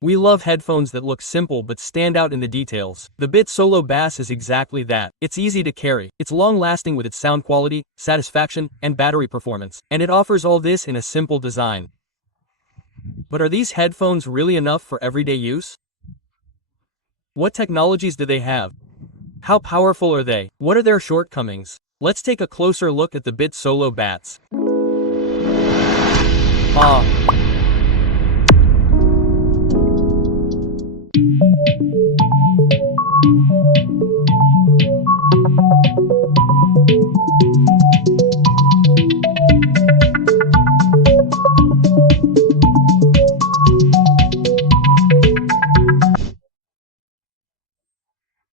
We love headphones that look simple but stand out in the details. The Beats Solo Bass is exactly that. It's easy to carry, it's long-lasting with its sound quality, satisfaction, and battery performance, and it offers all this in a simple design. But are these headphones really enough for everyday use? What technologies do they have? How powerful are they? What are their shortcomings? Let's take a closer look at the Beats Solo Bats.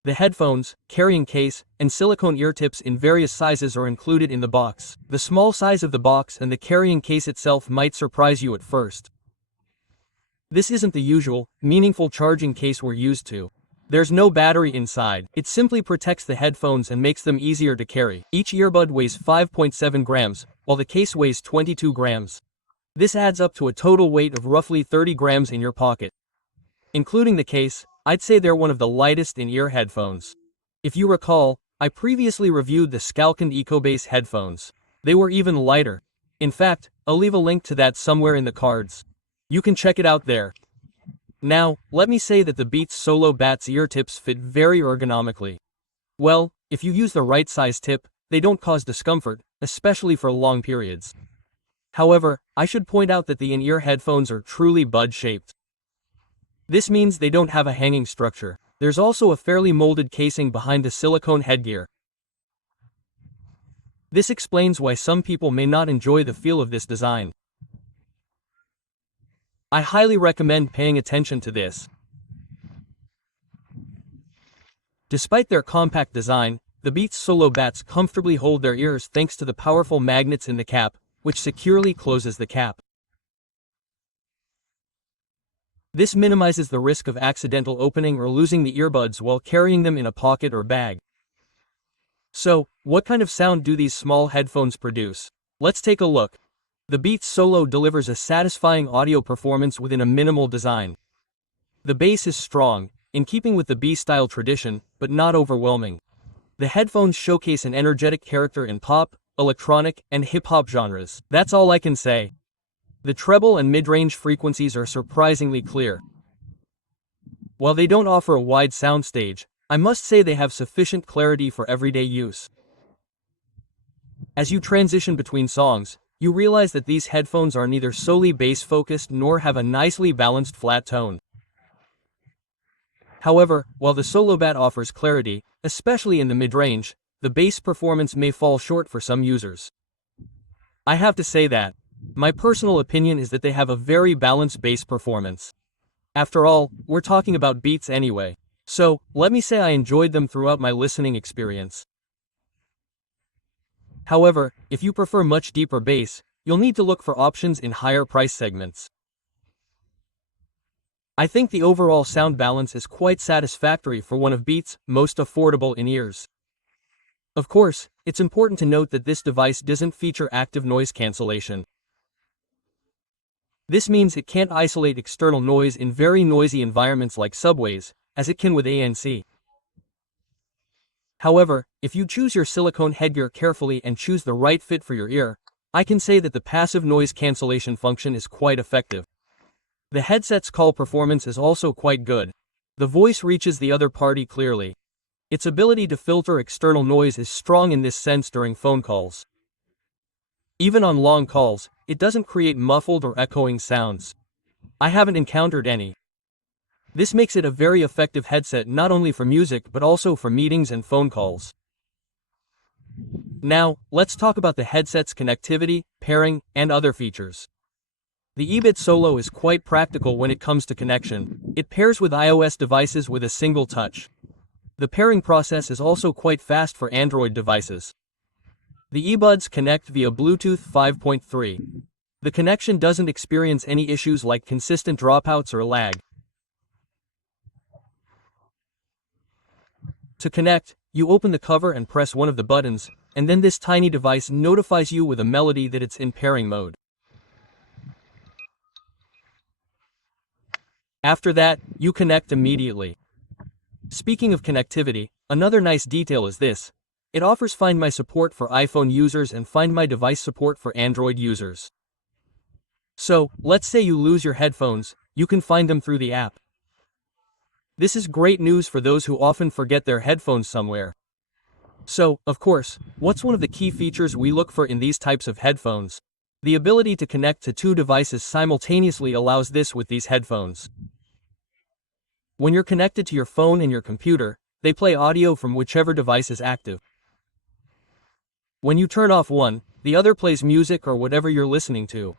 The headphones, carrying case, and silicone ear tips in various sizes are included in the box. The small size of the box and the carrying case itself might surprise you at first. This isn't the usual, meaningful charging case we're used to. There's no battery inside. It simply protects the headphones and makes them easier to carry. Each earbud weighs 5.7 grams, while the case weighs 22 grams. This adds up to a total weight of roughly 30 grams in your pocket. Including the case, I'd say they're one of the lightest in-ear headphones. If you recall, I previously reviewed the Skalkand EcoBass headphones. They were even lighter. In fact, I'll leave a link to that somewhere in the cards. You can check it out there. Now, let me say that the Beats Solo Bats ear tips fit very ergonomically. Well, if you use the right size tip, they don't cause discomfort, especially for long periods. However, I should point out that the in-ear headphones are truly bud-shaped. This means they don't have a hanging structure. There's also a fairly molded casing behind the silicone headgear. This explains why some people may not enjoy the feel of this design. I highly recommend paying attention to this. Despite their compact design, the Beats Solo Bats comfortably hold their ears thanks to the powerful magnets in the cap, which securely closes the cap. This minimizes the risk of accidental opening or losing the earbuds while carrying them in a pocket or bag. So, what kind of sound do these small headphones produce? Let's take a look. The Beats Solo delivers a satisfying audio performance within a minimal design. The bass is strong, in keeping with the B-style tradition, but not overwhelming. The headphones showcase an energetic character in pop, electronic, and hip-hop genres. That's all I can say. The treble and mid-range frequencies are surprisingly clear. While they don't offer a wide soundstage, I must say they have sufficient clarity for everyday use. As you transition between songs, you realize that these headphones are neither solely bass-focused nor have a nicely balanced flat tone. However, while the Solo Bat offers clarity, especially in the mid-range, the bass performance may fall short for some users. I have to say that. My personal opinion is that they have a very balanced bass performance. After all, we're talking about Beats anyway. So, let me say I enjoyed them throughout my listening experience. However, if you prefer much deeper bass, you'll need to look for options in higher price segments. I think the overall sound balance is quite satisfactory for one of Beats' most affordable in-ears. Of course, it's important to note that this device doesn't feature active noise cancellation. This means it can't isolate external noise in very noisy environments like subways, as it can with ANC. However, if you choose your silicone headgear carefully and choose the right fit for your ear, I can say that the passive noise cancellation function is quite effective. The headset's call performance is also quite good. The voice reaches the other party clearly. Its ability to filter external noise is strong in this sense during phone calls. Even on long calls, it doesn't create muffled or echoing sounds. I haven't encountered any. This makes it a very effective headset not only for music but also for meetings and phone calls. Now, let's talk about the headset's connectivity, pairing, and other features. The Beats Solo is quite practical when it comes to connection. It pairs with iOS devices with a single touch. The pairing process is also quite fast for Android devices. The earbuds connect via Bluetooth 5.3. The connection doesn't experience any issues like consistent dropouts or lag. To connect, you open the cover and press one of the buttons, and then this tiny device notifies you with a melody that it's in pairing mode. After that, you connect immediately. Speaking of connectivity, another nice detail is this. It offers Find My support for iPhone users and Find My device support for Android users. So, let's say you lose your headphones, you can find them through the app. This is great news for those who often forget their headphones somewhere. So, of course, what's one of the key features we look for in these types of headphones? The ability to connect to two devices simultaneously allows this with these headphones. When you're connected to your phone and your computer, they play audio from whichever device is active. When you turn off one, the other plays music or whatever you're listening to.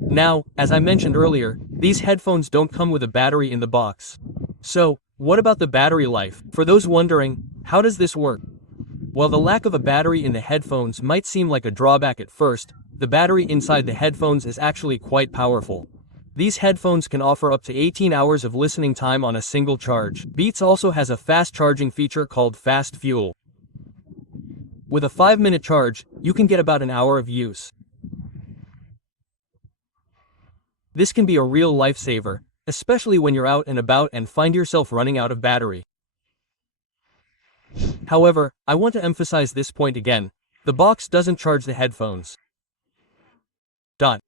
Now, as I mentioned earlier, these headphones don't come with a battery in the box. So, what about the battery life? For those wondering, how does this work? While the lack of a battery in the headphones might seem like a drawback at first, the battery inside the headphones is actually quite powerful. These headphones can offer up to 18 hours of listening time on a single charge. Beats also has a fast charging feature called Fast Fuel. With a 5-minute charge, you can get about an hour of use. This can be a real lifesaver, especially when you're out and about and find yourself running out of battery. However, I want to emphasize this point again. The box doesn't charge the headphones.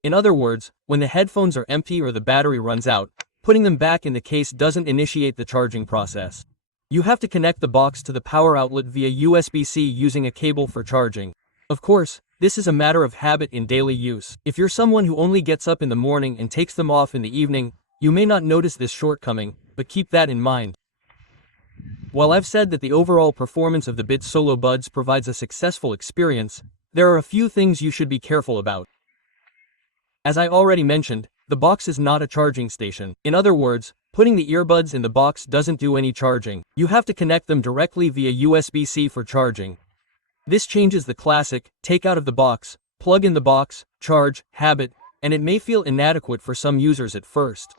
In other words, when the headphones are empty or the battery runs out, putting them back in the case doesn't initiate the charging process. You have to connect the box to the power outlet via USB-C using a cable for charging. Of course, this is a matter of habit in daily use. If you're someone who only gets up in the morning and takes them off in the evening, you may not notice this shortcoming, but keep that in mind. While I've said that the overall performance of the Beats Solo Buds provides a successful experience, there are a few things you should be careful about. As I already mentioned, the box is not a charging station. In other words, putting the earbuds in the box doesn't do any charging. You have to connect them directly via USB-C for charging. This changes the classic, take out of the box, plug in the box, charge, habit, and it may feel inadequate for some users at first.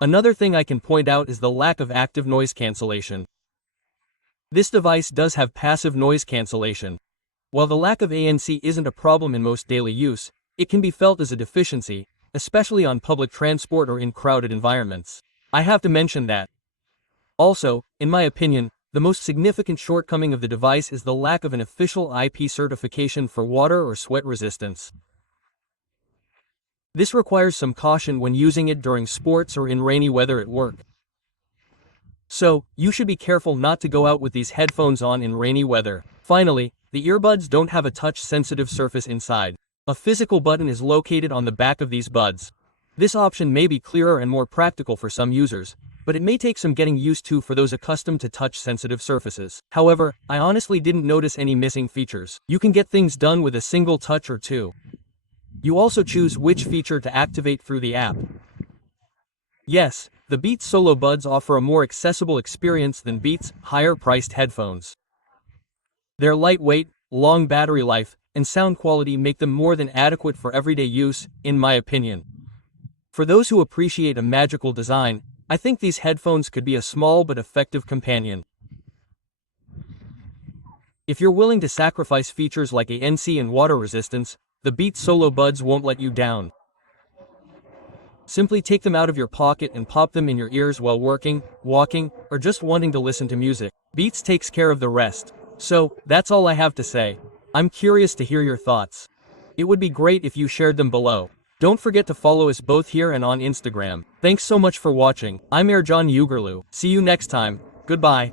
Another thing I can point out is the lack of active noise cancellation. This device does have passive noise cancellation. While the lack of ANC isn't a problem in most daily use, it can be felt as a deficiency, especially on public transport or in crowded environments. I have to mention that. Also, in my opinion, the most significant shortcoming of the device is the lack of an official IP certification for water or sweat resistance. This requires some caution when using it during sports or in rainy weather at work. So, you should be careful not to go out with these headphones on in rainy weather. Finally, the earbuds don't have a touch-sensitive surface inside. A physical button is located on the back of these buds. This option may be clearer and more practical for some users, but it may take some getting used to for those accustomed to touch-sensitive surfaces. However, I honestly didn't notice any missing features. You can get things done with a single touch or two. You also choose which feature to activate through the app. Yes, the Beats Solo Buds offer a more accessible experience than Beats' higher-priced headphones. Their lightweight, long battery life, and sound quality make them more than adequate for everyday use, in my opinion. For those who appreciate a magical design, I think these headphones could be a small but effective companion. If you're willing to sacrifice features like ANC and water resistance, the Beats Solo Buds won't let you down. Simply take them out of your pocket and pop them in your ears while working, walking, or just wanting to listen to music. Beats takes care of the rest. So, that's all I have to say. I'm curious to hear your thoughts. It would be great if you shared them below. Don't forget to follow us both here and on Instagram. Thanks so much for watching. I'm Ercan Uğurlu. See you next time. Goodbye.